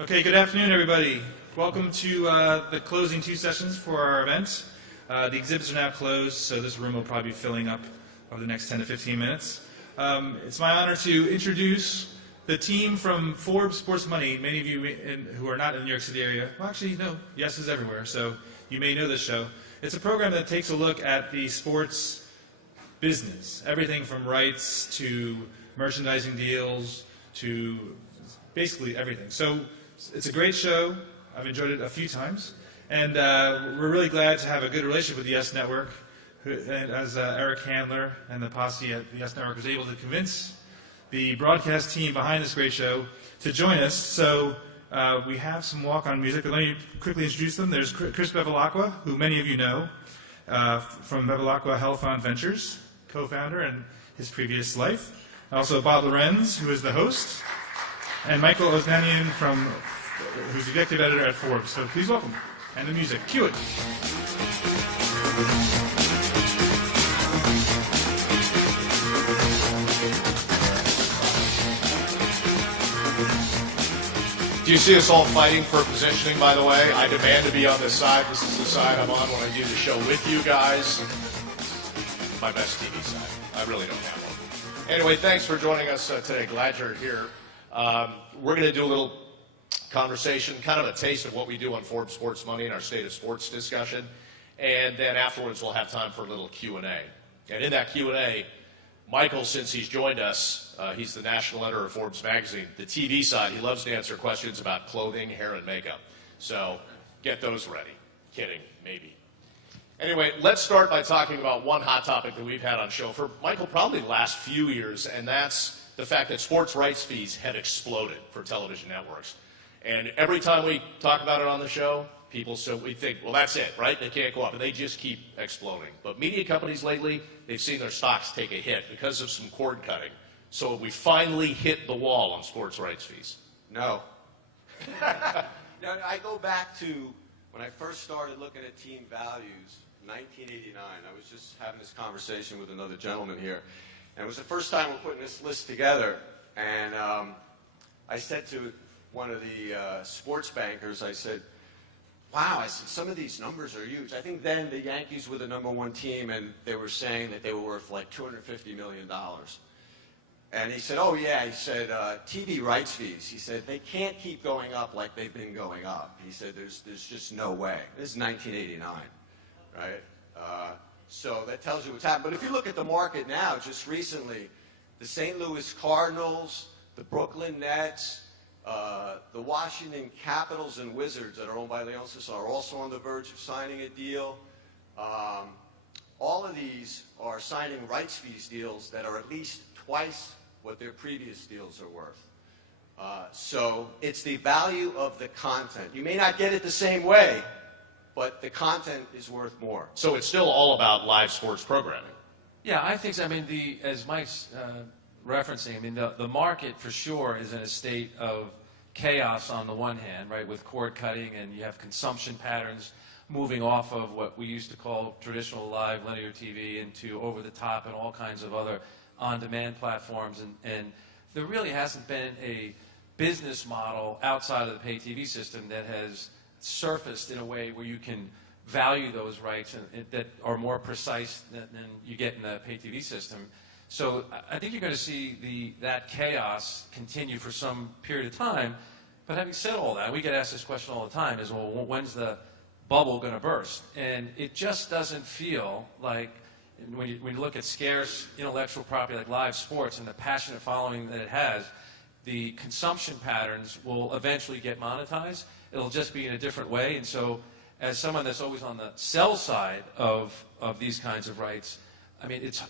Okay, good afternoon, everybody. Welcome to the closing two sessions for our event. The exhibits are now closed, so this room will probably be filling up over the next 10 to 15 minutes. It's my honor to introduce the team from Forbes SportsMoney. Many of you who are not in the New York City area, well, actually, no, Yes is everywhere, so you may know this show. It's a program that takes a look at the sports business, everything from rights to merchandising deals to basically everything. So it's a great show. I've enjoyed it a few times. And we're really glad to have a good relationship with the Yes Network, as Eric Handler and the posse at the Yes Network was able to convince the broadcast team behind this great show to join us. So we have some walk-on music. But let me quickly introduce them. There's Chris Bevilacqua, who many of you know from Bevilacqua Helfant Ventures, co-founder in his previous life. Also Bob Lorenz, who is the host, and Michael Oznanian, who's the executive editor at Forbes. So please welcome. And the music. Cue it. Do you see us all fighting for positioning, by the way? I demand to be on this side. This is the side I'm on when I do the show with you guys. My best TV side. I really don't have one. Anyway, thanks for joining us today. Glad you're here. We're going to do a little conversation, kind of a taste of what we do on Forbes Sports Money and our State of Sports discussion. And then afterwards, we'll have time for a little Q&A. And in that Q&A, Michael, since he's joined us, he's the national editor of Forbes magazine. The TV side, he loves to answer questions about clothing, hair, and makeup. So get those ready. Kidding, maybe. Anyway, let's start by talking about one hot topic that we've had on show for, Michael, probably the last few years, and that's the fact that sports rights fees have exploded for television networks. And every time we talk about it on the show, we think, well, that's it, right? They can't go up, and they just keep exploding. But media companies lately, they've seen their stocks take a hit because of some cord cutting. So we finally hit the wall on sports rights fees. No. No, I go back to when I first started looking at team values, 1989. I was just having this conversation with another gentleman here. And it was the first time we're putting this list together. And I said to one of the sports bankers, I said, wow, I said, some of these numbers are huge. I think then the Yankees were the #1 team, and they were saying that they were worth like $250 million. And he said, oh, yeah. He said, TV rights fees. He said, they can't keep going up like they've been going up. He said, there's just no way. This is 1989, right? So that tells you what's happened. But if you look at the market now, just recently, the St. Louis Cardinals, the Brooklyn Nets, the Washington Capitals and Wizards that are owned by Leonsis are also on the verge of signing a deal. All of these are signing rights fees deals that are at least twice what their previous deals are worth. So it's the value of the content. You may not get it the same way, but the content is worth more. So it's still all about live sports programming. Yeah, I think so. I mean, as Mike's referencing, I mean, the market for sure is in a state of chaos on the one hand, right, with cord cutting, and you have consumption patterns moving off of what we used to call traditional live linear TV into over-the-top and all kinds of other on-demand platforms. And there really hasn't been a business model outside of the pay TV system that has surfaced in a way where you can value those rights and that are more precise than you get in the pay TV system. So I think you're going to see that chaos continue for some period of time. But having said all that, we get asked this question all the time, is, well, when's the bubble going to burst? And it just doesn't feel like, when you look at scarce intellectual property like live sports and the passionate following that it has, the consumption patterns will eventually get monetized. It'll just be in a different way. And so as someone that's always on the sell side of these kinds of rights, I mean, it's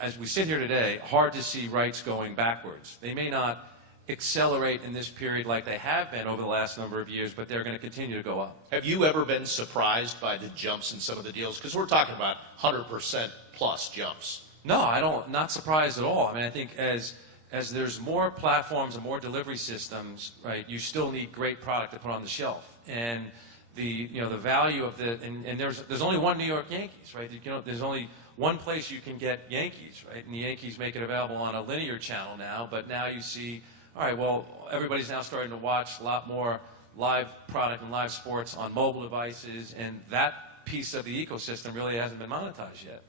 as we sit here today, hard to see rights going backwards. They may not accelerate in this period like they have been over the last number of years, but they're going to continue to go up. Have you ever been surprised by the jumps in some of the deals? Because we're talking about 100% plus jumps. No, not surprised at all. I mean, I think as there's more platforms and more delivery systems, right, you still need great product to put on the shelf. And the value of and there's only one New York Yankees, right? There's only one place you can get Yankees, right? And the Yankees make it available on a linear channel now, but now you see all right, well, everybody's now starting to watch a lot more live product and live sports on mobile devices, and that piece of the ecosystem really hasn't been monetized yet.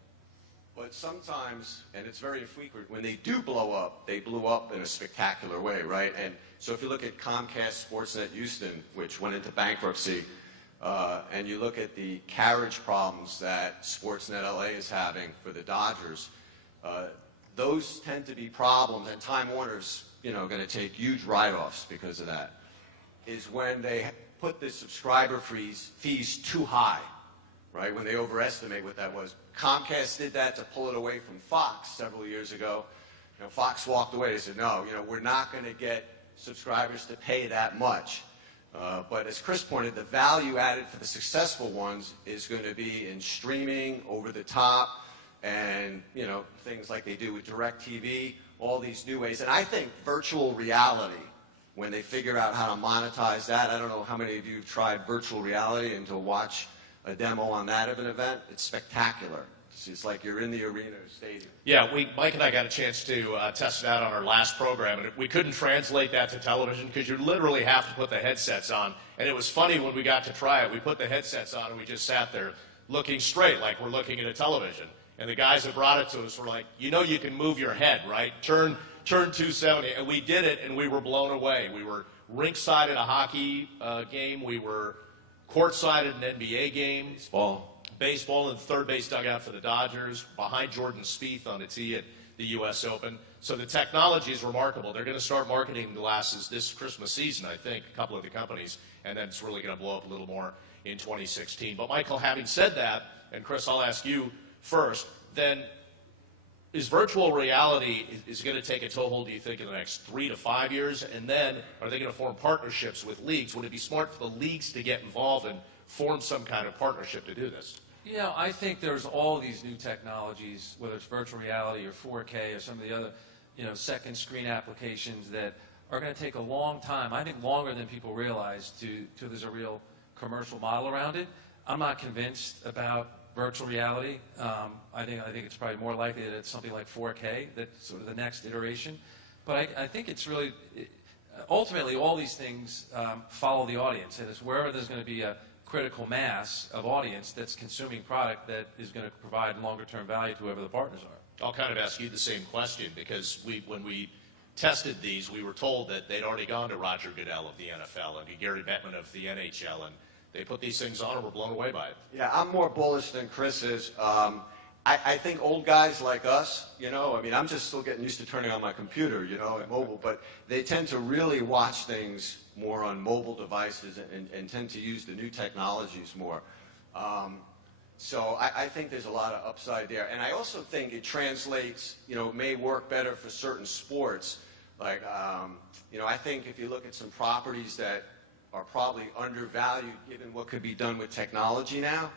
But sometimes, and it's very infrequent, when they do blow up, they blew up in a spectacular way, right? And so if you look at Comcast Sportsnet Houston, which went into bankruptcy, and you look at the carriage problems that Sportsnet LA is having for the Dodgers, those tend to be problems, and Time Warner's, going to take huge write-offs because of that, is when they put the subscriber fees too high, right? When they overestimate what that was. Comcast did that to pull it away from Fox several years ago. Fox walked away. They said, no, we're not going to get subscribers to pay that much. But as Chris pointed, the value added for the successful ones is going to be in streaming, over the top, and things like they do with DirecTV, all these new ways. And I think virtual reality, when they figure out how to monetize that, I don't know how many of you have tried virtual reality and to watch a demo on that of an event. It's spectacular. It's like you're in the arena or stadium. Yeah, Mike and I got a chance to test it out on our last program, and we couldn't translate that to television because you literally have to put the headsets on. And it was funny when we got to try it. We put the headsets on and we just sat there looking straight like we're looking at a television. And the guys that brought it to us were like, you can move your head, right? Turn 270. And we did it, and we were blown away. We were rinkside at a hockey game. We were courtside at an NBA game. Baseball in the third base dugout for the Dodgers, behind Jordan Spieth on a tee at the U.S. Open. So the technology is remarkable. They're going to start marketing glasses this Christmas season, I think, a couple of the companies, and then it's really going to blow up a little more in 2016. But Michael, having said that, and Chris, I'll ask you first, then is virtual reality is going to take a toehold, do you think, in the next 3 to 5 years? And then are they going to form partnerships with leagues? Would it be smart for the leagues to get involved and form some kind of partnership to do this? I think there's all these new technologies, whether it's virtual reality or 4K or some of the other, second screen applications that are going to take a long time. I think longer than people realize till there's a real commercial model around it. I'm not convinced about virtual reality. I think it's probably more likely that it's something like 4K, that's sort of the next iteration. But I think it's really, ultimately, all these things follow the audience. And it's wherever there's going to be a critical mass of audience that's consuming product that is going to provide longer-term value to whoever the partners are. I'll kind of ask you the same question because when we tested these, we were told that they'd already gone to Roger Goodell of the NFL and to Gary Bettman of the NHL, and they put these things on and were blown away by it. Yeah, I'm more bullish than Chris is. I think old guys like us, I'm just still getting used to turning on my computer, at mobile, but they tend to really watch things more on mobile devices and tend to use the new technologies more. So I think there's a lot of upside there. And I also think it translates, may work better for certain sports. Like, I think if you look at some properties that are probably undervalued given what could be done with technology now,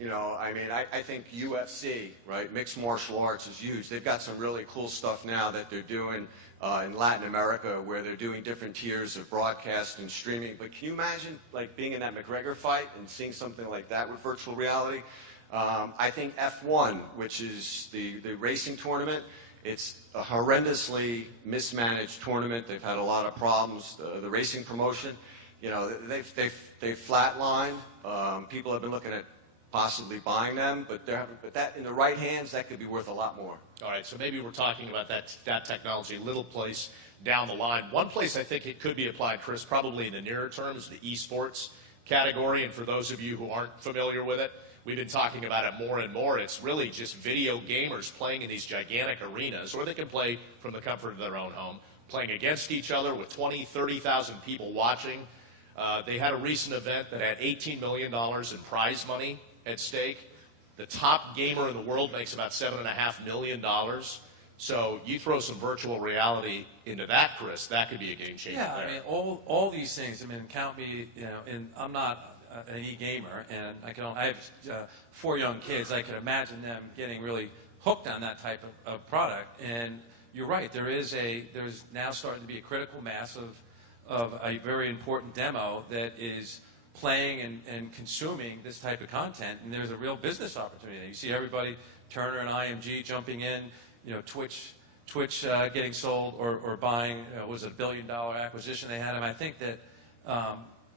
I think UFC, right, mixed martial arts is huge. They've got some really cool stuff now that they're doing in Latin America where they're doing different tiers of broadcast and streaming. But can you imagine, like, being in that McGregor fight and seeing something like that with virtual reality? I think F1, which is the racing tournament, it's a horrendously mismanaged tournament. They've had a lot of problems. The racing promotion, they've flatlined. People have been looking at possibly buying them, but that in the right hands, that could be worth a lot more. All right, so maybe we're talking about that technology, a little place down the line. One place I think it could be applied, Chris, probably in the nearer term, is the esports category. And for those of you who aren't familiar with it, we've been talking about it more and more. It's really just video gamers playing in these gigantic arenas, or they can play from the comfort of their own home, playing against each other with 20,000, 30,000 people watching. They had a recent event that had $18 million in prize money at stake. The top gamer in the world makes about $7.5 million. So you throw some virtual reality into that, Chris, that could be a game changer. Yeah, there. all these things. Count me. And I'm not an e-gamer, and I have 4 young kids. I can imagine them getting really hooked on that type of product. And you're right. There's now starting to be a critical mass of a very important demo that is playing and consuming this type of content, and there's a real business opportunity. You see everybody, Turner and IMG jumping in, Twitch Twitch getting sold or buying, was it $1 billion acquisition they had. I think that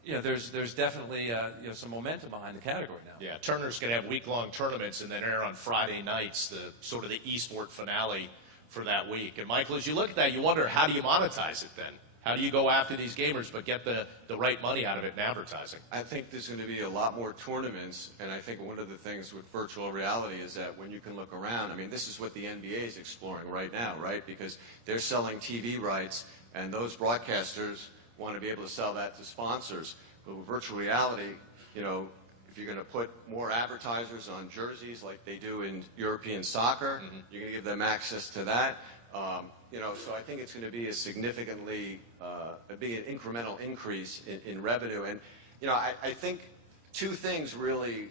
there's definitely some momentum behind the category now. Yeah, Turner's going to have week-long tournaments and then air on Friday nights, the sort of the esport finale for that week. And Michael, as you look at that, you wonder, how do you monetize it then? How do you go after these gamers but get the right money out of it in advertising? I think there's going to be a lot more tournaments, and I think one of the things with virtual reality is that when you can look around, I mean, this is what the NBA is exploring right now, right? Because they're selling TV rights, and those broadcasters want to be able to sell that to sponsors. But with virtual reality, if you're going to put more advertisers on jerseys like they do in European soccer, you're going to give them access to that. So I think it's going to be a significantly, be an incremental increase in revenue. And, I think two things really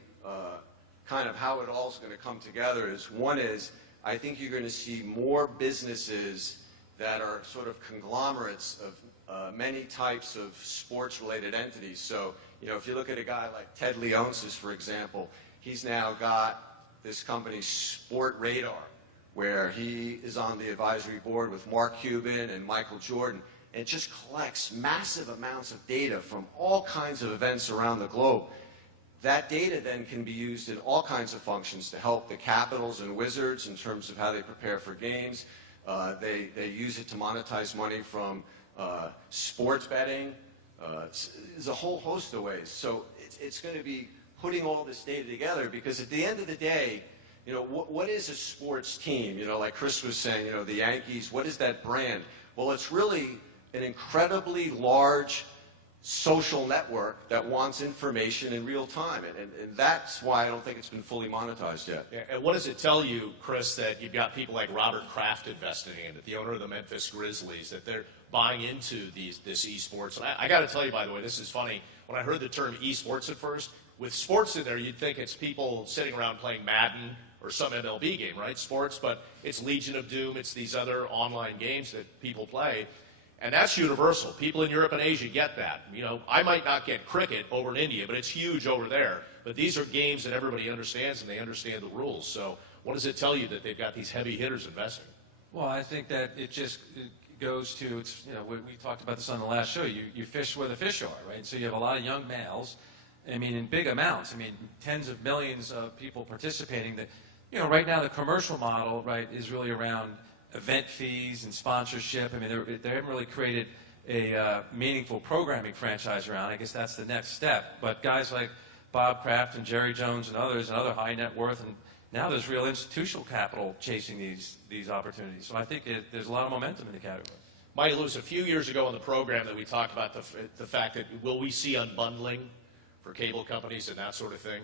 kind of how it all is going to come together is, one is, I think you're going to see more businesses that are sort of conglomerates of many types of sports-related entities. So, if you look at a guy like Ted Leonsis, for example, he's now got this company, Sport Radar, where he is on the advisory board with Mark Cuban and Michael Jordan, and it just collects massive amounts of data from all kinds of events around the globe. That data then can be used in all kinds of functions to help the Capitals and Wizards in terms of how they prepare for games. They use it to monetize money from sports betting. There's a whole host of ways. So it's going to be putting all this data together, because at the end of the day, what is a sports team? Like Chris was saying, the Yankees, what is that brand? Well, it's really an incredibly large social network that wants information in real time. And that's why I don't think it's been fully monetized yet. Yeah, and what does it tell you, Chris, that you've got people like Robert Kraft investing in it, the owner of the Memphis Grizzlies, that they're buying into this esports? And I got to tell you, by the way, this is funny. When I heard the term esports at first, with sports in there, you'd think it's people sitting around playing Madden or some MLB game, right? Sports, but it's Legion of Doom. It's these other online games that people play. And that's universal. People in Europe and Asia get that. I might not get cricket over in India, but it's huge over there. But these are games that everybody understands, and they understand the rules. So what does it tell you that they've got these heavy hitters investing? Well, I think that it goes to, we talked about this on the last show, you fish where the fish are, right? So you have a lot of young males, in big amounts, tens of millions of people participating. That, right now the commercial model, right, is really around event fees and sponsorship. They haven't really created a meaningful programming franchise around. I guess that's the next step. But guys like Bob Kraft and Jerry Jones and others, and other high net worth, and now there's real institutional capital chasing these opportunities. So I think there's a lot of momentum in the category. Michael, it was a few years ago on the program that we talked about the fact that will we see unbundling for cable companies and that sort of thing?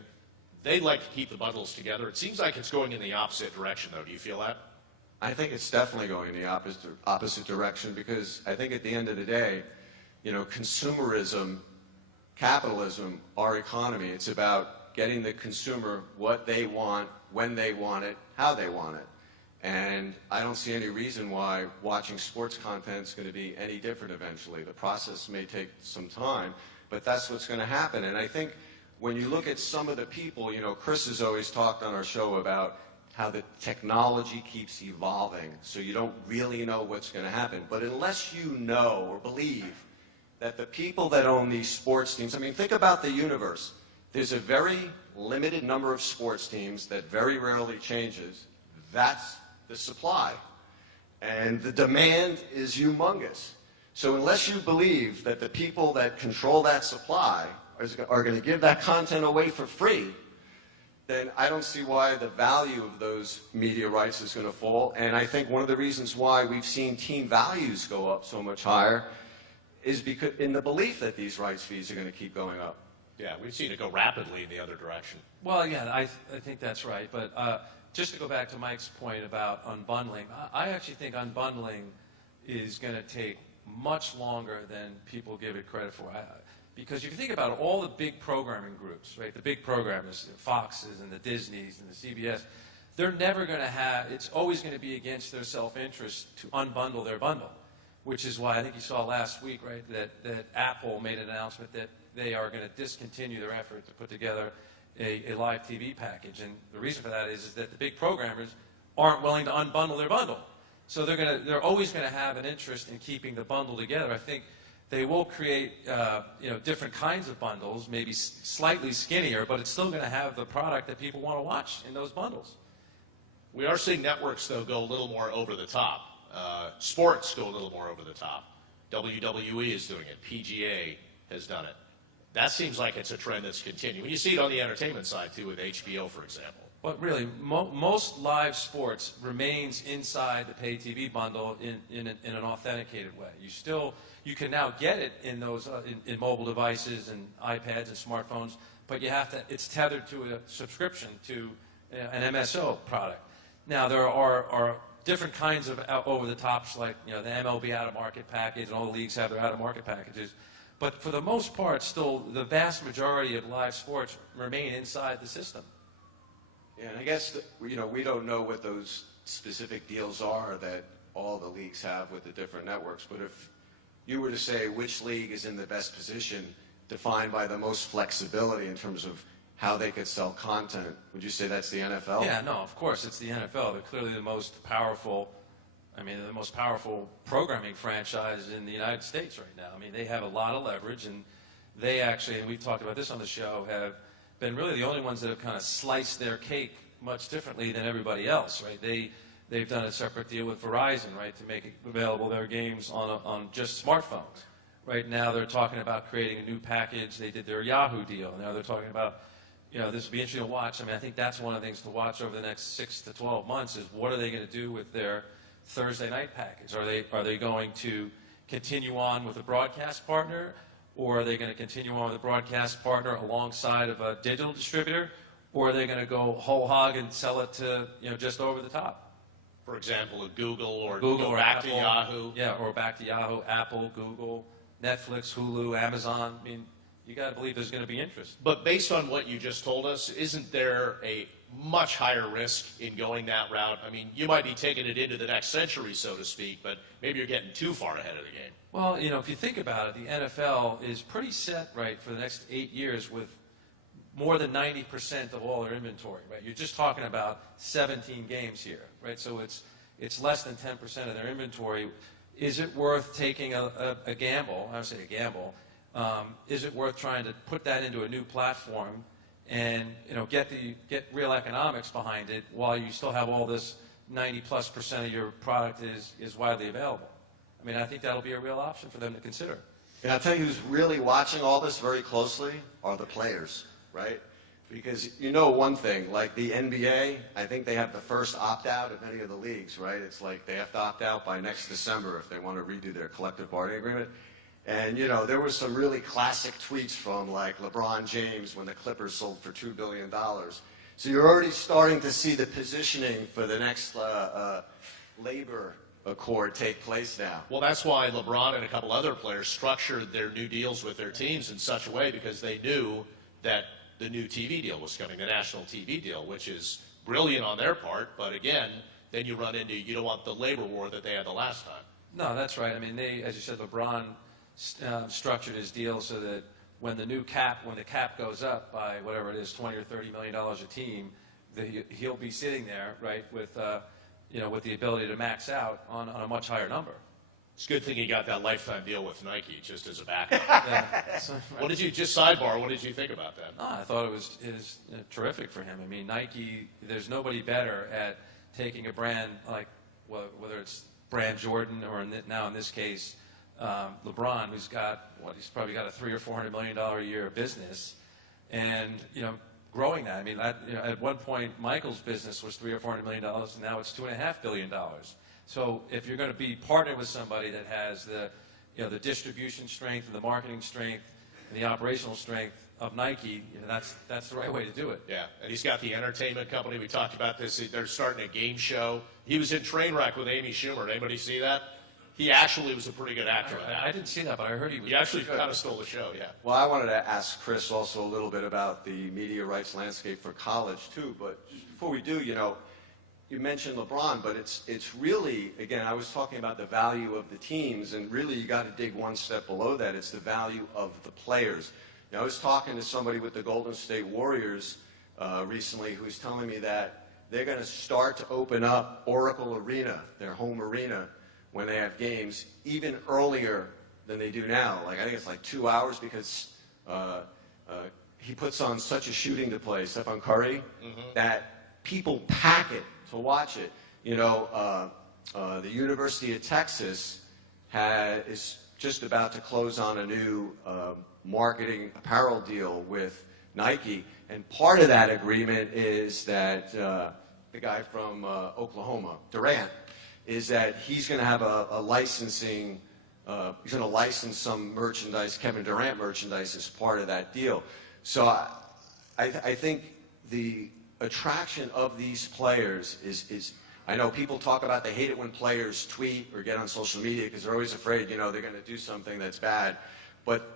They'd like to keep the bundles together. It seems like it's going in the opposite direction, though. Do you feel that? I think it's definitely going in the opposite direction, because I think at the end of the day, consumerism, capitalism, our economy, it's about getting the consumer what they want, when they want it, how they want it. And I don't see any reason why watching sports content is going to be any different eventually. The process may take some time, but that's what's going to happen. And I think when you look at some of the people, Chris has always talked on our show about how the technology keeps evolving, so you don't really know what's going to happen. But unless you know or believe that the people that own these sports teams, think about the universe. There's a very limited number of sports teams that very rarely changes. That's the supply. And the demand is humongous. So unless you believe that the people that control that supply are going to give that content away for free, then I don't see why the value of those media rights is going to fall. And I think one of the reasons why we've seen team values go up so much higher is because in the belief that these rights fees are going to keep going up. Yeah, we've seen it go rapidly in the other direction. Well, yeah, I think that's right. But just to go back to Mike's point about unbundling, I actually think unbundling is going to take much longer than people give it credit for. Because if you think about it, all the big programming groups, right, the big programmers, the Foxes and the Disneys and the CBS, they're never going to have, it's always going to be against their self-interest to unbundle their bundle, which is why I think you saw last week, right, that Apple made an announcement that they are going to discontinue their effort to put together a live TV package. And the reason for that is that the big programmers aren't willing to unbundle their bundle. So they're always going to have an interest in keeping the bundle together. I think they will create different kinds of bundles, maybe slightly skinnier, but it's still going to have the product that people want to watch in those bundles. We are seeing networks, though, go a little more over the top. Sports go a little more over the top. WWE is doing it. PGA has done it. That seems like it's a trend that's continuing. You see it on the entertainment side, too, with HBO, for example. But really, most live sports remains inside the pay TV bundle in an authenticated way. You can now get it in those in mobile devices and iPads and smartphones, but it's tethered to a subscription to an MSO product. Now there are different kinds of over the tops, like the MLB out of market package, and all the leagues have their out of market packages. But for the most part, still the vast majority of live sports remain inside the system. Yeah, and I guess we don't know what those specific deals are that all the leagues have with the different networks. But if you were to say which league is in the best position, defined by the most flexibility in terms of how they could sell content, would you say that's the NFL? Yeah, no, of course it's the NFL. They're clearly the most powerful. The most powerful programming franchise in the United States right now. They have a lot of leverage, and they actually, and we've talked about this on the show, have been really the only ones that have kind of sliced their cake much differently than everybody else, right? They've done a separate deal with Verizon, right, to make available their games on just smartphones. Right now they're talking about creating a new package. They did their Yahoo deal. Now they're talking about, this will be interesting to watch. I think that's one of the things to watch over the next 6 to 12 months is what are they going to do with their Thursday night package? Are they going to continue on with a broadcast partner, or are they going to continue on with a broadcast partner alongside of a digital distributor, or are they going to go whole hog and sell it to just over the top? For example, a Google or back Apple, to Yahoo. Yeah, or back to Yahoo, Apple, Google, Netflix, Hulu, Amazon. You got to believe there's going to be interest. But based on what you just told us, isn't there a much higher risk in going that route? You might be taking it into the next century, so to speak, but maybe you're getting too far ahead of the game. Well, if you think about it, the NFL is pretty set, right, for the next 8 years with more than 90% of all their inventory, right? You're just talking about 17 games here, right? So it's less than 10% of their inventory. Is it worth taking a gamble? I would say a gamble. Is it worth trying to put that into a new platform and get real economics behind it while you still have all this 90+% of your product is widely available? I think that'll be a real option for them to consider. And I'll tell you who's really watching all this very closely are the players, right? Because one thing, like the NBA, I think they have the first opt-out of any of the leagues, right? It's like they have to opt out by next December if they want to redo their collective bargaining agreement. And, there were some really classic tweets from, like, LeBron James when the Clippers sold for $2 billion. So you're already starting to see the positioning for the next labor accord take place now. Well, that's why LeBron and a couple other players structured their new deals with their teams in such a way, because they knew that the new TV deal was coming, the national TV deal, which is brilliant on their part. But again, then you run into, you don't want the labor war that they had the last time. No, that's right. They, as you said, LeBron structured his deal so that when the cap goes up by whatever it is, $20 or $30 million a team, he'll be sitting there, right, with the ability to max out on a much higher number. It's a good thing he got that lifetime deal with Nike just as a backup. Yeah. So, right. What did you think about that? No, I thought it was terrific for him. Nike, there's nobody better at taking a brand like, whether it's brand Jordan or now in this case, LeBron, who's he's probably got a $300 or $400 million a year business, and growing that. At one point Michael's business was $300 or $400 million, and now it's $2.5 billion. So if you're going to be partnered with somebody that has the distribution strength and the marketing strength and the operational strength of Nike, that's the right way to do it. Yeah, and he's got the entertainment company. We talked about this. They're starting a game show. He was in Trainwreck with Amy Schumer. Did anybody see that? He actually was a pretty good actor in that. I didn't see that, but I heard he was. He actually kind of stole the show, yeah. Well, I wanted to ask Chris also a little bit about the media rights landscape for college, too. But just before we do, you mentioned LeBron, but it's really, again, I was talking about the value of the teams, and really you got to dig one step below that. It's the value of the players. I was talking to somebody with the Golden State Warriors recently who's telling me that they're going to start to open up Oracle Arena, their home arena, when they have games, even earlier than they do now. Like, I think it's like 2 hours because he puts on such a shooting to play, Stephen Curry, that people pack it to watch it. You know, the University of Texas is just about to close on a new marketing apparel deal with Nike, and part of that agreement is that the guy from Oklahoma, Durant, is that he's going to have a licensing, he's going to license some merchandise, Kevin Durant merchandise, as part of that deal. So I think the attraction of these players is, I know people talk about they hate it when players tweet or get on social media because they're always afraid, you know, they're going to do something that's bad. But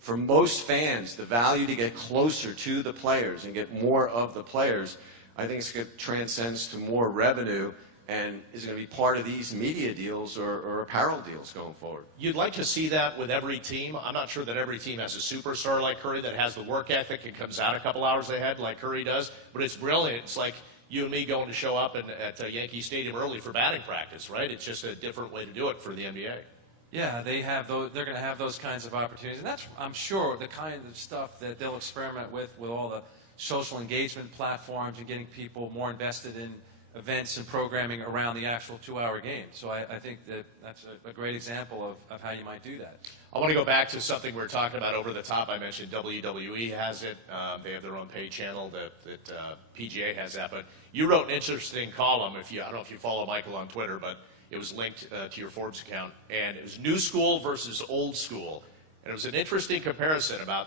for most fans, the value to get closer to the players and get more of the players, I think it's going to transcend to more revenue and is going to be part of these media deals or apparel deals going forward. You'd like to see that with every team. I'm not sure that every team has a superstar like Curry that has the work ethic and comes out a couple hours ahead like Curry does, but it's brilliant. It's like you and me going to show up at Yankee Stadium early for batting practice, right? It's just a different way to do it for the NBA. Yeah, they have those, they're going to have those kinds of opportunities. And that's, I'm sure, the kind of stuff that they'll experiment with all the social engagement platforms and getting people more invested in events and programming around the actual 2-hour game. So I think that that's a great example of how you might do that. I want to go back to something we were talking about over the top. I mentioned WWE has it. They have their own pay channel that PGA has that. But you wrote an interesting column. I don't know if you follow Michael on Twitter, but it was linked to your Forbes account. And it was new school versus old school. And it was an interesting comparison about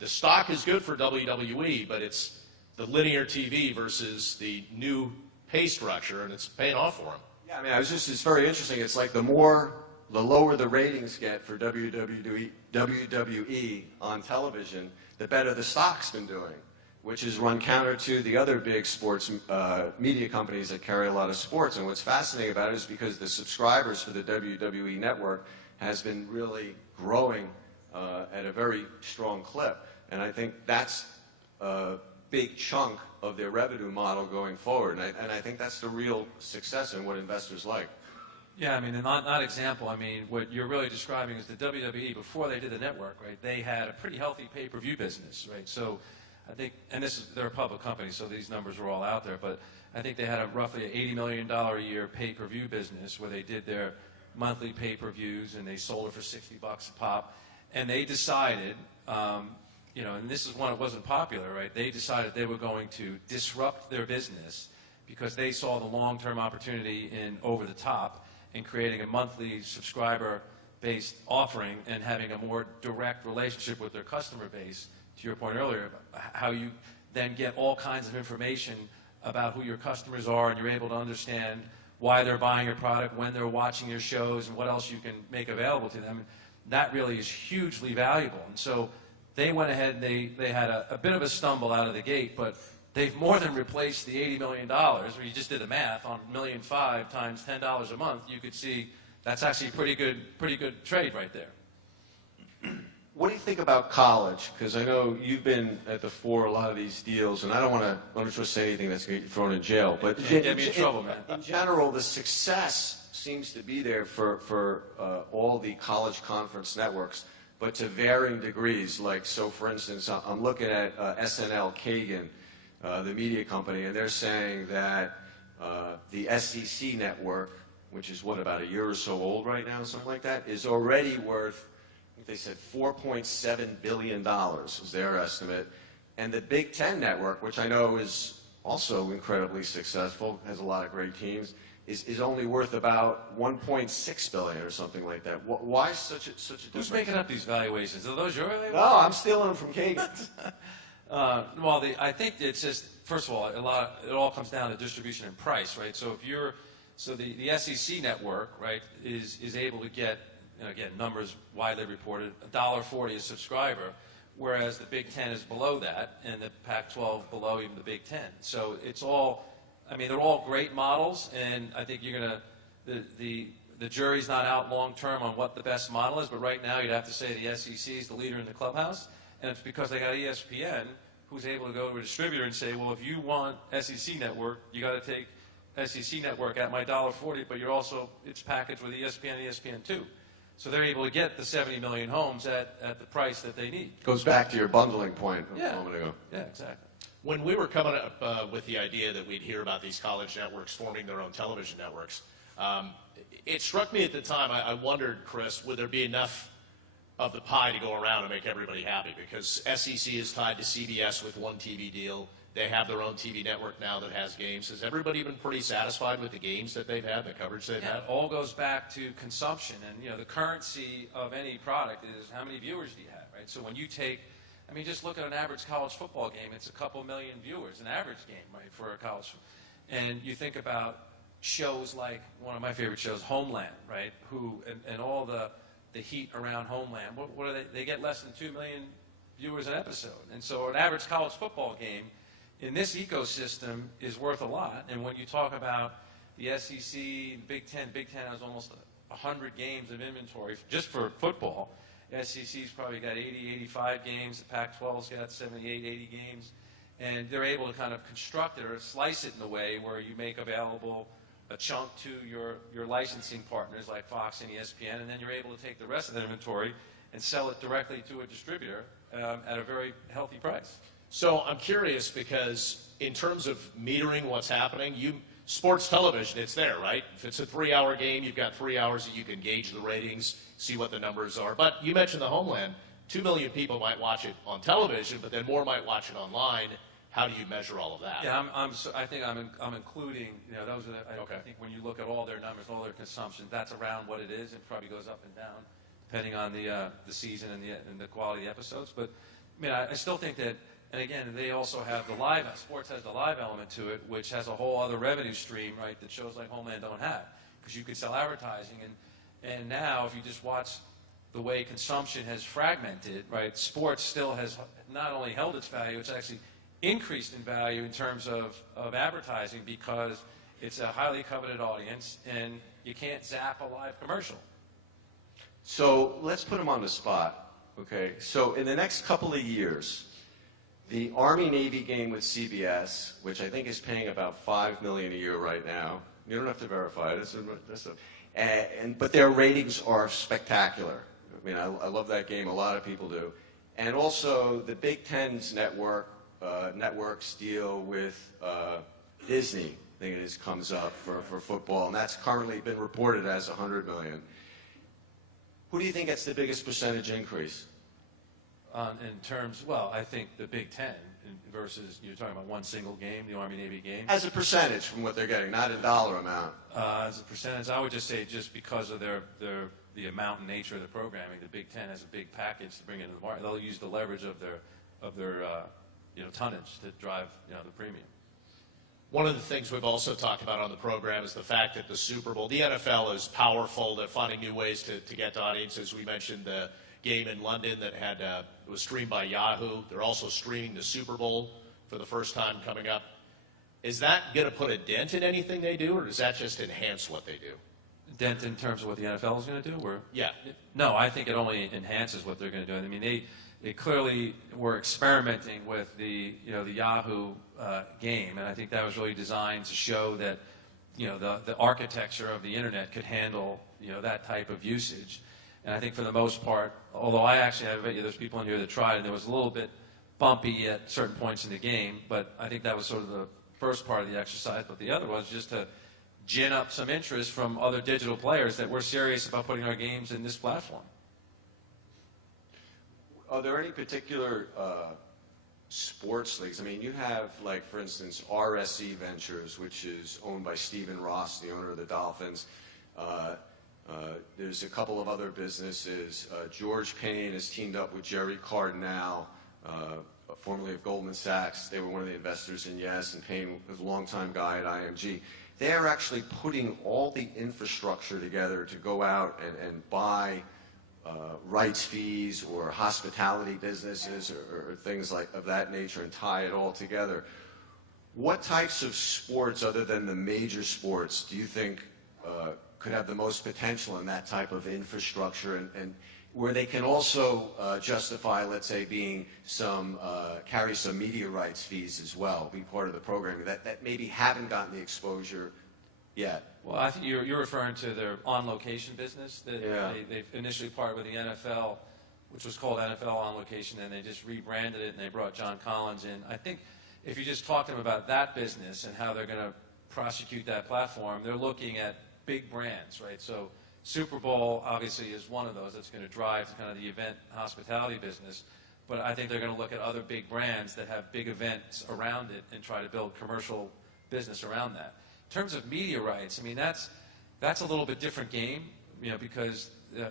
the stock is good for WWE, but it's the linear TV versus the new pay structure, and it's paying off for them. Yeah, I mean, it's very interesting. It's like the lower the ratings get for WWE on television, the better the stock's been doing, which is run counter to the other big sports media companies that carry a lot of sports. And what's fascinating about it is because the subscribers for the WWE network has been really growing at a very strong clip. And I think that's a big chunk of their revenue model going forward. And I think that's the real success and what investors like. Yeah, I mean, in that example, I mean, what you're really describing is the WWE, before they did the network, right, they had a pretty healthy pay-per-view business, right? So I think, and they're a public company, so these numbers are all out there, but I think they had roughly an $80 million a year pay-per-view business where they did their monthly pay-per-views and they sold it for $60 a pop. And they decided, you know, and this is when it wasn't popular, right? They decided they were going to disrupt their business because they saw the long-term opportunity in over-the-top and creating a monthly subscriber-based offering and having a more direct relationship with their customer base, to your point earlier, how you then get all kinds of information about who your customers are and you're able to understand why they're buying your product, when they're watching your shows, and what else you can make available to them. That really is hugely valuable. And so they went ahead and they had a bit of a stumble out of the gate, but they've more than replaced the $80 million, where you just did the math on $1.5 million times $10 a month. You could see that's actually a pretty good trade right there. What do you think about college? Because I know you've been at the fore of a lot of these deals, and I don't want to say anything that's going to get you thrown in jail. But get me in trouble, man. In general, the success seems to be there for all the college conference networks, but to varying degrees. Like, so for instance, I'm looking at SNL Kagan, the media company, and they're saying that the SEC network, which is about a year or so old right now, something like that, is already worth, I think they said $4.7 billion is their estimate. And the Big Ten network, which I know is also incredibly successful, has a lot of great teams, is only worth about $1.6 billion or something like that. Why such a difference? Who's making up these valuations? Are those your valuations? No, I'm stealing them from Kagan. Well, I think it's just, first of all, it all comes down to distribution and price, right? So the SEC network, right, is able to get, again, numbers widely reported, $1.40 a subscriber, whereas the Big Ten is below that, and the Pac-12 below even the Big Ten. So it's all, I mean, they're all great models, and I think you're going to, the jury's not out long term on what the best model is, but right now you'd have to say the SEC is the leader in the clubhouse, and it's because they got ESPN, who's able to go to a distributor and say, well, if you want SEC Network, you got to take SEC Network at my $1.40, but you're also, it's packaged with ESPN and ESPN2. So they're able to get the 70 million homes at the price that they need. Goes back to your bundling point a Yeah. moment ago. Yeah, exactly. When we were coming up with the idea that we'd hear about these college networks forming their own television networks, it struck me at the time, I wondered, Chris, would there be enough of the pie to go around and make everybody happy? Because SEC is tied to CBS with one TV deal. They have their own TV network now that has games. Has everybody been pretty satisfied with the games that they've had, the coverage they've Yeah, had? it all goes back to consumption. And, you know, the currency of any product is how many viewers do you have, right? So when you take, I mean, just look at an average college football game. It's a couple million viewers, an average game, right, for a college. And you think about shows like one of my favorite shows, Homeland, right, and all the heat around Homeland. What are they? They get less than 2 million viewers an episode. And so an average college football game in this ecosystem is worth a lot. And when you talk about the SEC, Big Ten has almost 100 games of inventory just for football. SEC's probably got 80, 85 games. The Pac-12's got 78, 80 games. And they're able to kind of construct it or slice it in a way where you make available a chunk to your licensing partners like Fox and ESPN, and then you're able to take the rest of the inventory and sell it directly to a distributor at a very healthy price. So I'm curious because in terms of metering what's happening, sports television, it's there, right? If it's a 3-hour game, you've got 3 hours that you can gauge the ratings, see what the numbers are. But you mentioned the Homeland. 2 million people might watch it on television, but then more might watch it online. How do you measure all of that? Yeah, I think I'm including, you know, those are I think when you look at all their numbers, all their consumption, that's around what it is. It probably goes up and down depending on the season and the quality of the episodes. But I mean, I still think that, and again, they also have the live, sports has the live element to it, which has a whole other revenue stream, right, that shows like Homeland don't have, because you could sell advertising. And now if you just watch the way consumption has fragmented, right, sports still has not only held its value, it's actually increased in value in terms of advertising, because it's a highly coveted audience and you can't zap a live commercial. So let's put them on the spot. Okay, so in the next couple of years, the Army-Navy game with CBS, which I think is paying about $5 million a year right now. You don't have to verify it. But their ratings are spectacular. I mean, I love that game. A lot of people do. And also, the Big Ten's networks deal with Disney. I think it is, comes up for football, and that's currently been reported as $100 million. Who do you think gets the biggest percentage increase? In terms, well, I think the Big Ten versus, you're talking about one single game, the Army-Navy game. As a percentage from what they're getting, not a dollar amount. As a percentage, I would just say just because of the amount and nature of the programming, the Big Ten has a big package to bring into the market. They'll use the leverage of their tonnage to drive the premium. One of the things we've also talked about on the program is the fact that the Super Bowl, the NFL is powerful. They're finding new ways to get to audiences. We mentioned the game in London that was streamed by Yahoo. They're also streaming the Super Bowl for the first time coming up. Is that going to put a dent in anything they do, or does that just enhance what they do? Dent in terms of what the NFL is going to do? Or? Yeah. No, I think it only enhances what they're going to do. I mean, they clearly were experimenting with the Yahoo game, and I think that was really designed to show that the architecture of the internet could handle that type of usage. And I think for the most part, although I bet you there's people in here that tried, and there was a little bit bumpy at certain points in the game, but I think that was sort of the first part of the exercise. But the other was just to gin up some interest from other digital players that were serious about putting our games in this platform. Are there any particular sports leagues? I mean, you have, like, for instance, RSE Ventures, which is owned by Stephen Ross, the owner of the Dolphins. There's a couple of other businesses. George Payne has teamed up with Jerry Cardinal, formerly of Goldman Sachs. They were one of the investors in Yes, and Payne was a longtime guy at IMG. They're actually putting all the infrastructure together to go out and buy rights fees or hospitality businesses or things like of that nature and tie it all together. What types of sports, other than the major sports, do you think could have the most potential in that type of infrastructure? And where they can also justify, let's say, being carry some media rights fees as well, be part of the programming that maybe haven't gotten the exposure yet. Well, I think you're referring to their on-location business that Yeah. they initially partnered with the NFL, which was called NFL On Location, and they just rebranded it and they brought John Collins in. I think if you just talk to them about that business and how they're going to prosecute that platform, they're looking at big brands, right? So Super Bowl obviously is one of those that's going to drive kind of the event hospitality business, but I think they're going to look at other big brands that have big events around it and try to build commercial business around that. In terms of media rights, I mean, that's a little bit different game, you know, because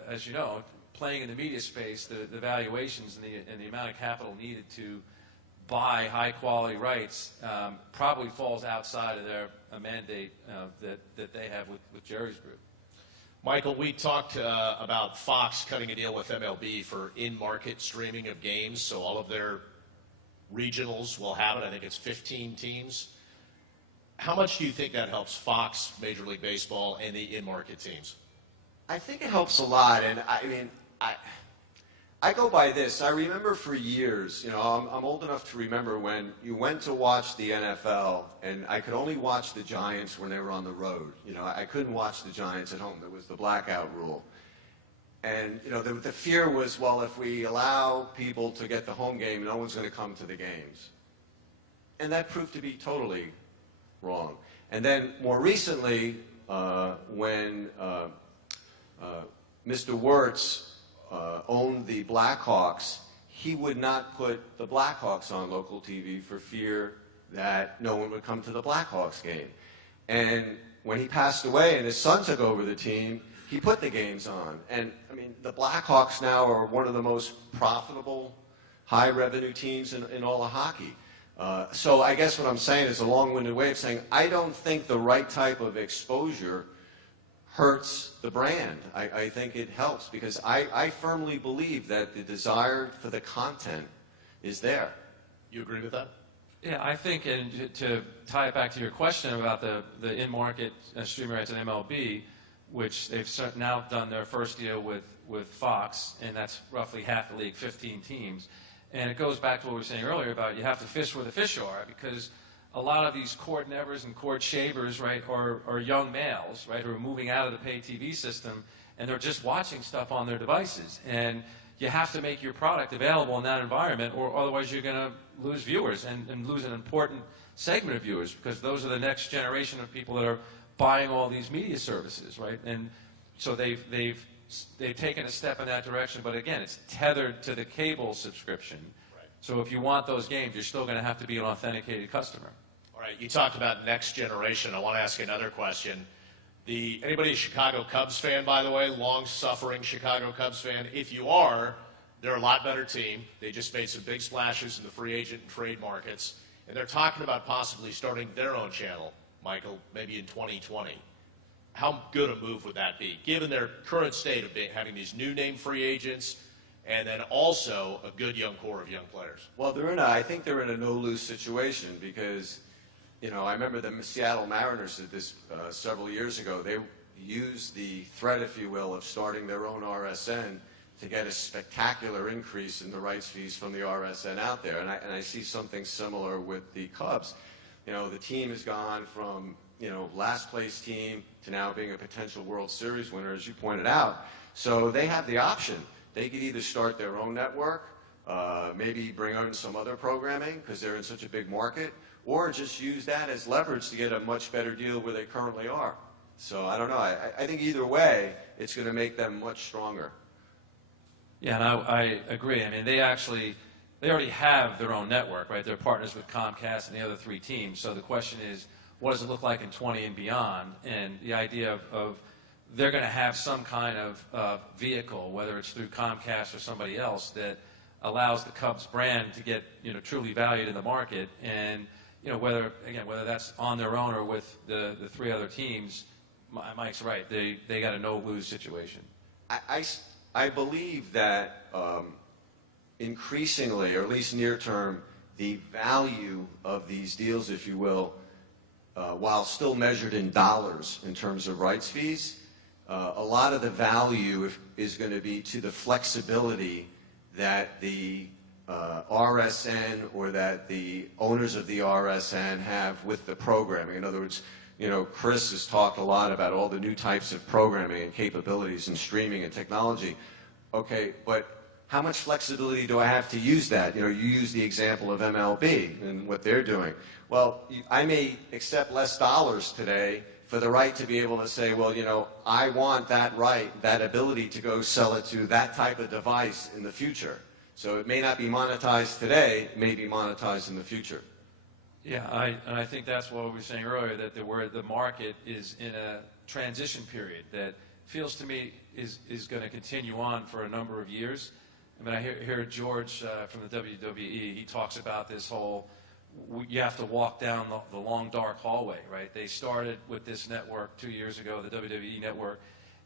as you know, playing in the media space, the valuations and the amount of capital needed to buy high-quality rights probably falls outside of their mandate that they have with Jerry's group. Michael, we talked about Fox cutting a deal with MLB for in-market streaming of games, so all of their regionals will have it. I think it's 15 teams. How much do you think that helps Fox, Major League Baseball, and the in-market teams? I think it helps a lot, and I mean, I go by this. I remember for years, you know, I'm old enough to remember when you went to watch the NFL, and I could only watch the Giants when they were on the road. You know, I couldn't watch the Giants at home. There was the blackout rule. And, you know, the fear was, well, if we allow people to get the home game, no one's going to come to the games. And that proved to be totally wrong. And then more recently, when Mr. Wirtz owned the Blackhawks, he would not put the Blackhawks on local TV for fear that no one would come to the Blackhawks game. And when he passed away and his son took over the team, he put the games on. And, I mean, the Blackhawks now are one of the most profitable, high-revenue teams in all of hockey. So I guess what I'm saying is a long-winded way of saying I don't think the right type of exposure hurts the brand. I think it helps because I firmly believe that the desire for the content is there. You agree with that? Yeah, I think, and to tie it back to your question about the in-market streaming rights at MLB, which they've now done their first deal with Fox, and that's roughly half the league, 15 teams. And it goes back to what we were saying earlier about you have to fish where the fish are, because a lot of these cord nevers and cord shavers, right, are young males, right, who are moving out of the pay TV system, and they're just watching stuff on their devices. And you have to make your product available in that environment, or otherwise you're going to lose viewers and lose an important segment of viewers, because those are the next generation of people that are buying all these media services, right? And so they've taken a step in that direction, but again, it's tethered to the cable subscription. Right. So if you want those games, you're still going to have to be an authenticated customer. All right, you talked about next generation. I want to ask another question. Anybody a Chicago Cubs fan, by the way, long-suffering Chicago Cubs fan? If you are, they're a lot better team. They just made some big splashes in the free agent and trade markets, and they're talking about possibly starting their own channel, Michael, maybe in 2020. How good a move would that be, given their current state of having these new name free agents and then also a good young core of young players? Well, I think they're in a no-lose situation because, you know, I remember the Seattle Mariners did this several years ago. They used the threat, if you will, of starting their own RSN to get a spectacular increase in the rights fees from the RSN out there. And I see something similar with the Cubs. You know, the team has gone from, you know, last place team to now being a potential World Series winner, as you pointed out. So they have the option. They could either start their own network, maybe bring on some other programming because they're in such a big market, or just use that as leverage to get a much better deal where they currently are. So I don't know. I think either way, it's going to make them much stronger. Yeah, and I agree. I mean, they already have their own network, right? They're partners with Comcast and the other three teams. So the question is, what does it look like in 20 and beyond? And the idea of they're going to have some kind of vehicle, whether it's through Comcast or somebody else, that allows the Cubs brand to get, you know, truly valued in the market. And, you know, whether that's on their own or with the three other teams, Mike's right. They got a no-lose situation. I believe that increasingly, or at least near term, the value of these deals, if you will, while still measured in dollars in terms of rights fees, a lot of the value is going to be to the flexibility that the RSN or that the owners of the RSN have with the programming. In other words, you know, Chris has talked a lot about all the new types of programming and capabilities and streaming and technology. Okay, but how much flexibility do I have to use that? You know, you use the example of MLB and what they're doing. Well, I may accept less dollars today for the right to be able to say, well, you know, I want that right, that ability to go sell it to that type of device in the future. So it may not be monetized today, it may be monetized in the future. Yeah, I think that's what we were saying earlier, that the market is in a transition period that feels to me is going to continue on for a number of years. I mean, I hear George from the WWE, he talks about this whole, you have to walk down the long, dark hallway, right? They started with this network 2 years ago, the WWE network,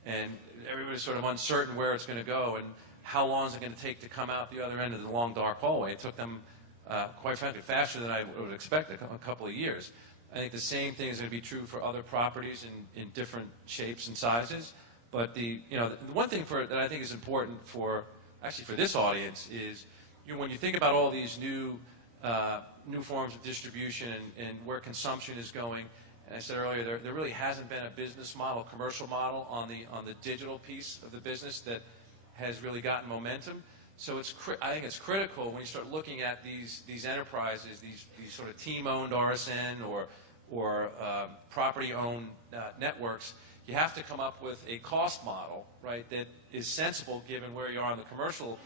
and everybody's sort of uncertain where it's going to go and how long is it going to take to come out the other end of the long, dark hallway. It took them, quite frankly, faster than I would expect, a couple of years. I think the same thing is going to be true for other properties in different shapes and sizes. But the one thing that I think is important for this audience is, you know, when you think about all these new forms of distribution and where consumption is going, and I said earlier, there really hasn't been a business model, commercial model on the digital piece of the business that has really gotten momentum. So I think it's critical when you start looking at these enterprises, these sort of team-owned RSN or property-owned networks. You have to come up with a cost model, right, that is sensible given where you are on the commercial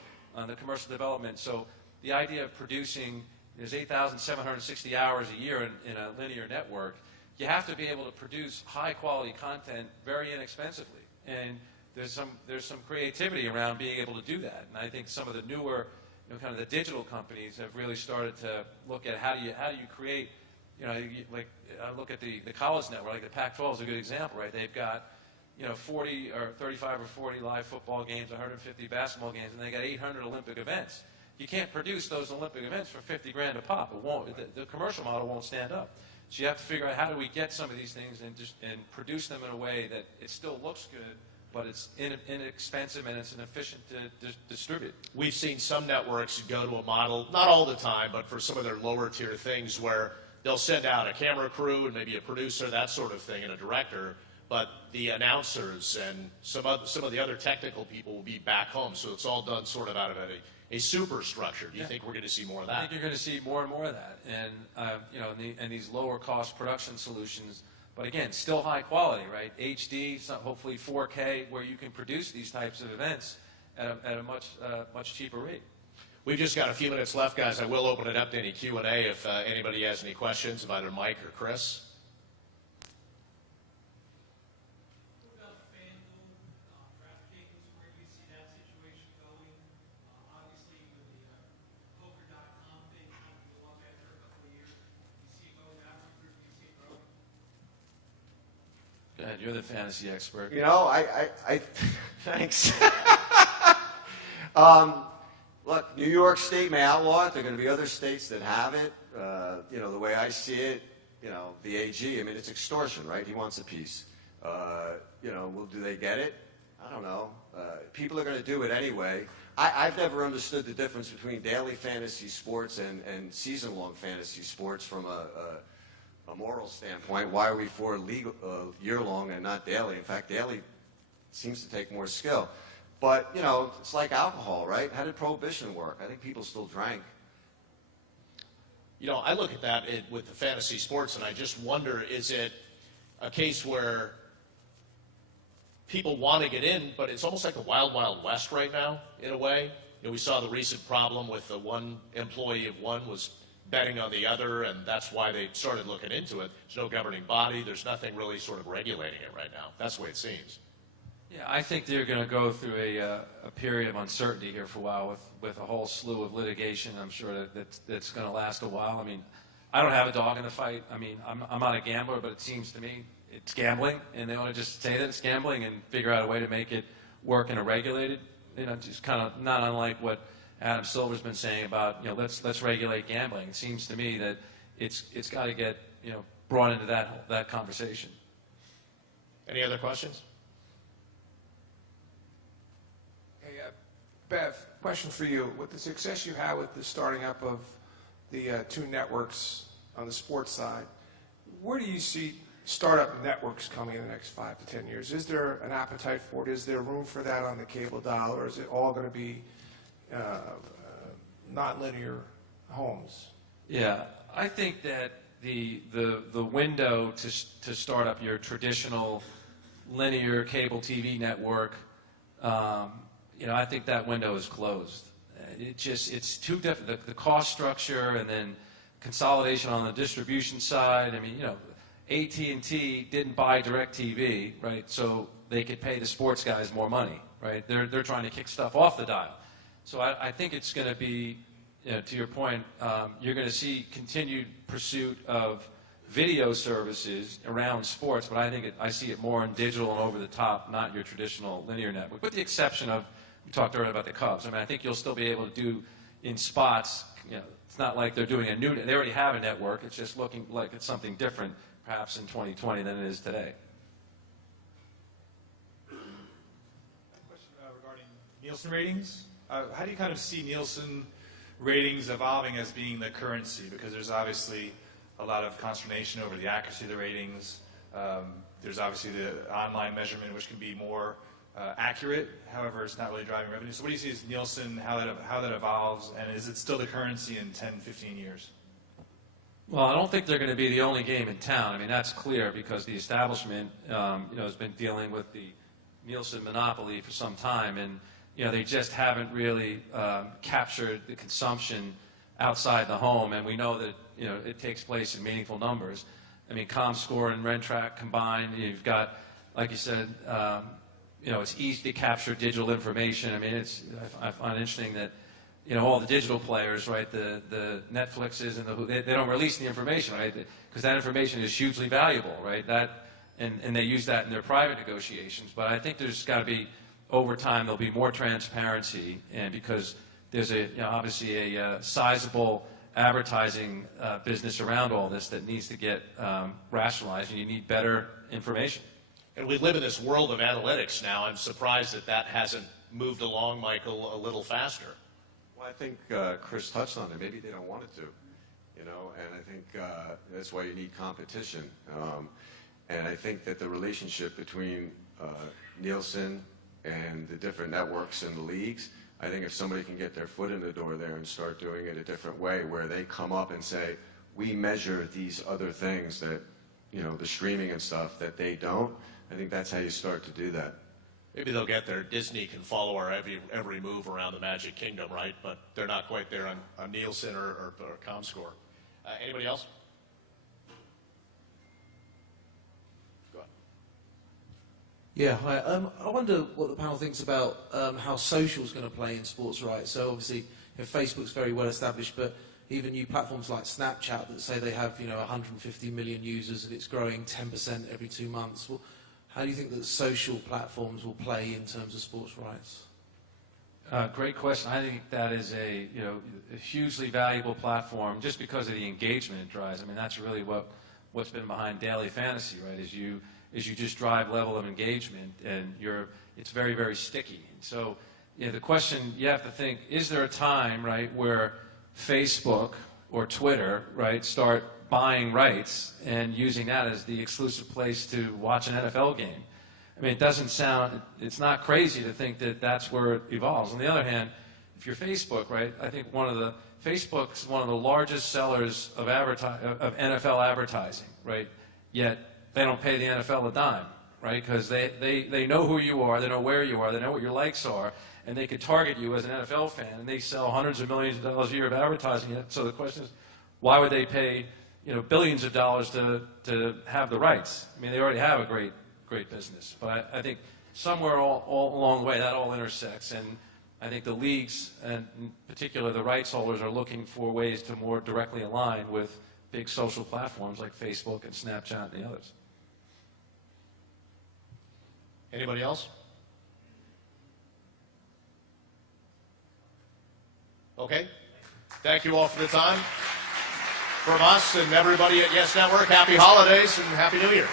development. So the idea of producing, there's 8,760 hours a year in a linear network. You have to be able to produce high-quality content very inexpensively, and there's some creativity around being able to do that. And I think some of the newer, you know, kind of the digital companies have really started to look at how do you create. You know, like I look at the college network, like the Pac-12 is a good example, right? They've got, you know, 40 or 35 or 40 live football games, 150 basketball games, and they got 800 Olympic events. You can't produce those Olympic events for 50 grand a pop. It won't. The commercial model won't stand up. So you have to figure out how do we get some of these things and produce them in a way that it still looks good, but it's inexpensive and it's inefficient to distribute. We've seen some networks go to a model, not all the time, but for some of their lower tier things where they'll send out a camera crew and maybe a producer, that sort of thing, and a director, but the announcers and some of the other technical people will be back home. So it's all done sort of out of a super structure. Do you think we're going to see more of that? I think you're going to see more and more of that, and you know, and these lower cost production solutions. But again, still high quality, right? HD, hopefully 4K, where you can produce these types of events at a much cheaper rate. We've just got a few minutes left, guys. I will open it up to any Q&A if anybody has any questions of either Mike or Chris. What about FanDuel, DraftKings? Where do you see that situation going? Obviously, with the poker.com thing kind of blew up after a couple of years. Do you see it going backwards, or do you see it growing? Go ahead, you're the fantasy expert. You know, I thanks. Look, New York State may outlaw it. There are going to be other states that have it. You know, the way I see it, you know, the AG, I mean, it's extortion, right? He wants a piece. You know, well, do they get it? I don't know. People are going to do it anyway. I've never understood the difference between daily fantasy sports and season-long fantasy sports from a moral standpoint. Why are we for year-long and not daily? In fact, daily seems to take more skill. But, you know, it's like alcohol, right? How did Prohibition work? I think people still drank. You know, I look at that with the fantasy sports, and I just wonder, is it a case where people want to get in, but it's almost like the wild, wild west right now, in a way? You know, we saw the recent problem with the one employee of one was betting on the other, and that's why they started looking into it. There's no governing body. There's nothing really sort of regulating it right now. That's the way it seems. Yeah, I think they're going to go through a period of uncertainty here for a while with a whole slew of litigation. I'm sure that's going to last a while. I mean, I don't have a dog in the fight. I mean, I'm not a gambler, but it seems to me it's gambling, and they want to just say that it's gambling and figure out a way to make it work in a regulated, you know, just kind of not unlike what Adam Silver's been saying about, you know, let's regulate gambling. It seems to me that it's got to get, you know, brought into that conversation. Any other questions? Bev, question for you. With the success you had with the starting up of the 2 networks on the sports side, where do you see startup networks coming in the next 5 to 10 years? Is there an appetite for it? Is there room for that on the cable dial, or is it all going to be non-linear homes? Yeah, I think that the window to start up your traditional linear cable TV network, I think that window is closed. It's too different. The cost structure and then consolidation on the distribution side. I mean, AT&T didn't buy DirecTV, right? So they could pay the sports guys more money, right? They're trying to kick stuff off the dial. So I think it's going to be, to your point, you're going to see continued pursuit of video services around sports, but I see it more in digital and over the top, not your traditional linear network, with the exception of, we talked earlier about the Cubs. I mean, I think you'll still be able to do in spots, it's not like they're doing they already have a network, it's just looking like it's something different perhaps in 2020 than it is today. Question regarding Nielsen ratings. How do you kind of see Nielsen ratings evolving as being the currency? Because there's obviously a lot of consternation over the accuracy of the ratings. There's obviously the online measurement, which can be more accurate. However, it's not really driving revenue. So what do you see as Nielsen, how that evolves, and is it still the currency in 10, 15 years? Well, I don't think they're going to be the only game in town. I mean, that's clear because the establishment, has been dealing with the Nielsen monopoly for some time, and they just haven't really captured the consumption outside the home, and we know that it takes place in meaningful numbers. I mean, ComScore and RentTrack combined, you've got, like you said, it's easy to capture digital information. I mean, I find it interesting that all the digital players, right, the Netflixes and they don't release the information, right, because that information is hugely valuable, right? And they use that in their private negotiations. But I think there's got to be, over time, there'll be more transparency, and because there's obviously a sizable advertising business around all this that needs to get rationalized, and you need better information. And we live in this world of analytics now. I'm surprised that hasn't moved along, Michael, a little faster. Well, I think Chris touched on it. Maybe they don't want it to, and I think that's why you need competition. And I think that the relationship between Nielsen and the different networks and the leagues, I think if somebody can get their foot in the door there and start doing it a different way, where they come up and say, we measure these other things that, the streaming and stuff that they don't, I think that's how you start to do that. Maybe they'll get there. Disney can follow our every move around the Magic Kingdom, right? But they're not quite there on Nielsen or ComScore. Anybody else? Go ahead. Yeah, hi. I wonder what the panel thinks about how social is going to play in sports rights. So obviously, Facebook's very well established, but even new platforms like Snapchat that say they have 150 million users and it's growing 10% every 2 months. Well, how do you think that social platforms will play in terms of sports rights? Great question. I think that is a hugely valuable platform just because of the engagement it drives. I mean, that's really what's been behind daily fantasy, right? Is you just drive level of engagement, and it's very, very sticky. And so, the question you have to think: is there a time, right, where Facebook or Twitter, right, start buying rights and using that as the exclusive place to watch an NFL game? I mean, it's not crazy to think that that's where it evolves. On the other hand, if you're Facebook, right, I think Facebook's one of the largest sellers of NFL advertising, right, yet they don't pay the NFL a dime, right, because they know who you are, they know where you are, they know what your likes are, and they could target you as an NFL fan, and they sell hundreds of millions of dollars a year of advertising. So the question is, why would they pay billions of dollars to have the rights? I mean, they already have a great business. But I think somewhere all along the way that all intersects, and I think the leagues, and in particular the rights holders, are looking for ways to more directly align with big social platforms like Facebook and Snapchat and the others. Anybody else? Okay. Thank you all for the time. From us and everybody at Yes Network, happy holidays and Happy New Year.